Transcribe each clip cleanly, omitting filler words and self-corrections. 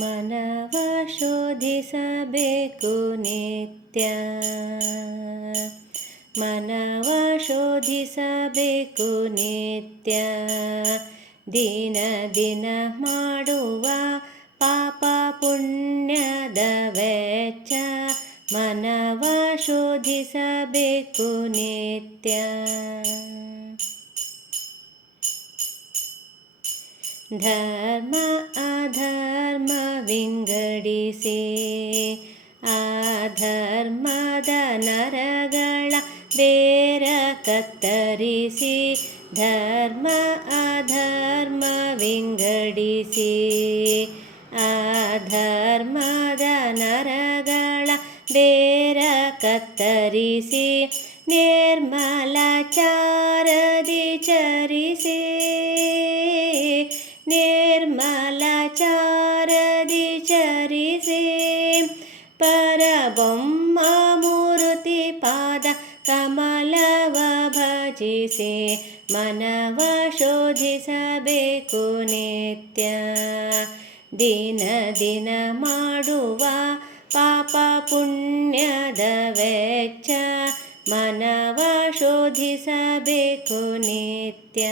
ಮನವ ಶೋಧಿಸಬೇಕು ನಿತ್ಯ, ಮನವ ಶೋಧಿಸಬೇಕು ನಿತ್ಯ. ದಿನ ದಿನ ಮಾಡುವ ಪಾಪ ಪುಣ್ಯದ ವೆಚ್ಚ, ಮನವ ಶೋಧಿಸಬೇಕು ನಿತ್ಯ. ಧರ್ಮ ಅಧರ್ಮ ವಿಂಗಡಿಸಿ, ಅಧರ್ಮದ ನರಗಳ ಬೇರ ಕತ್ತರಿಸಿ. ಧರ್ಮ ಅಧರ್ಮ ವಿಂಗಡಿಸಿ, ಅಧರ್ಮದ ನರಗಳ ಬೇರ ಕತ್ತರಿಸಿ. ನಿರ್ಮಲ ಚಾರದಿ ಚರಿಸಿ, ನಿರ್ಮಲ ಚಾರದಿ ಚರಿಸಿ. ಪರಬ್ರಹ್ಮ ಮೂರ್ತಿ ಪಾದ ಕಮಲವ ಭಜಿಸಿ, ಮನವ ಶೋಧಿಸಬೇಕು ನಿತ್ಯ. ದಿನ ದಿನ ಮಾಡುವ ಪಾಪ ಪುಣ್ಯದ ವೆಚ್ಚ, ಮನವ ಶೋಧಿಸಬೇಕು ನಿತ್ಯ.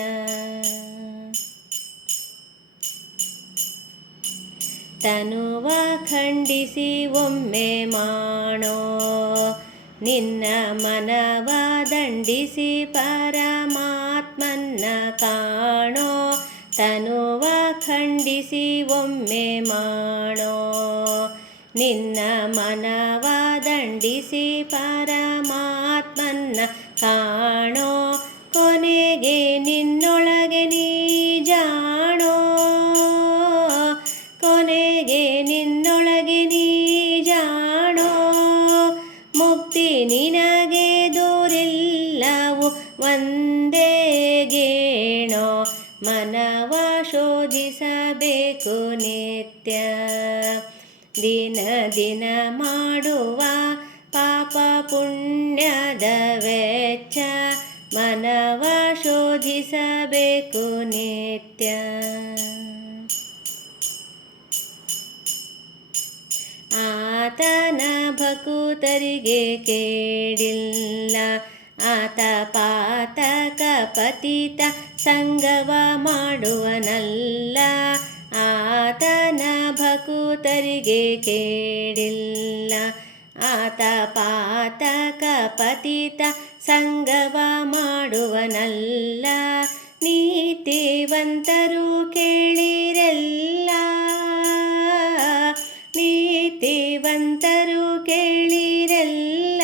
ತನುವ ಖಂಡಿಸಿ ಒಮ್ಮೆ ಮಾಡೋ, ನಿನ್ನ ಮನವ ದಂಡಿಸಿ ಪರಮಾತ್ಮನ್ನ ಕಾಣೋ. ತನುವ ಖಂಡಿಸಿ ಒಮ್ಮೆ ಮಾಡೋ, ನಿನ್ನ ಮನವ ದಂಡಿಸಿ ಪರಮಾತ್ಮನ್ನ ಕಾಣೋ. ಕೊನೆಗೆ ನಿನ್ನೊಳಗೆ ನೀ ಜಾಣೋ, ಕೊನೆಗೆ ನಿನ್ನೊಳಗೆ ನೀ ಜಾಣೋ. ಮುಕ್ತಿ ನಿನಗೆ ದೂರಿಲ್ಲವು ಒಂದೇ ಗೇಣೋ, ಮನವ ಶೋಧಿಸಬೇಕು ನಿತ್ಯ. ದಿನ ದಿನ ಮಾಡುವ ಪಾಪ ಪುಣ್ಯದ ವೆಚ್ಚ, ಮನವ ಶೋಧಿಸಬೇಕು ನಿತ್ಯ. ಆತನ ಭಕುತರಿಗೆ ಕೇಳಿಲ್ಲ, ಆತ ಪಾತಕ ಪತಿತ ಸಂಗವ ಮಾಡುವನಲ್ಲ. ಆತನ ಭಕುತರಿಗೆ ಕೇಳಿಲ್ಲ, ಆತ ಪಾತಕ ಪತಿತ ಸಂಗವ ಮಾಡುವನಲ್ಲ. ನೀತಿವಂತರು ಕೇಳಿರಲ್ಲ, ನೀತಿವಂತರು ಕೇಳಿರಲ್ಲ.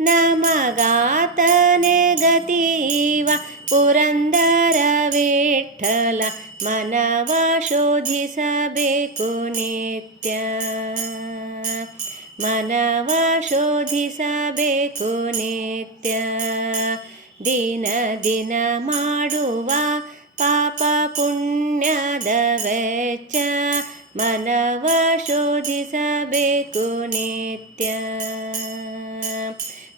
ನಮಗಾತನೆ ಗತೀವ ಪುರಂದರ ವಿಠ್ಠಲ, ಮನವ ಶೋಧಿಸಬೇಕು ನಿತ್ಯ. ಮನವ ಶೋಧಿಸಬೇಕು ನಿತ್ಯ. ದಿನ ದಿನ ಮಾಡುವ ಪಾಪ ಪುಣ್ಯದ ವೆಚ್ಚ, ಮನವ ಶೋಧಿಸಬೇಕು ನಿತ್ಯ.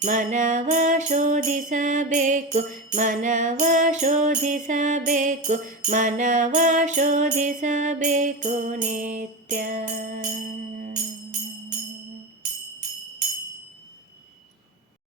ಮನವ ಶೋಧಿಸಬೇಕು, ಮನವ ಶೋಧಿಸಬೇಕು, ಮನವ ಶೋಧಿಸಬೇಕು ನಿತ್ಯ.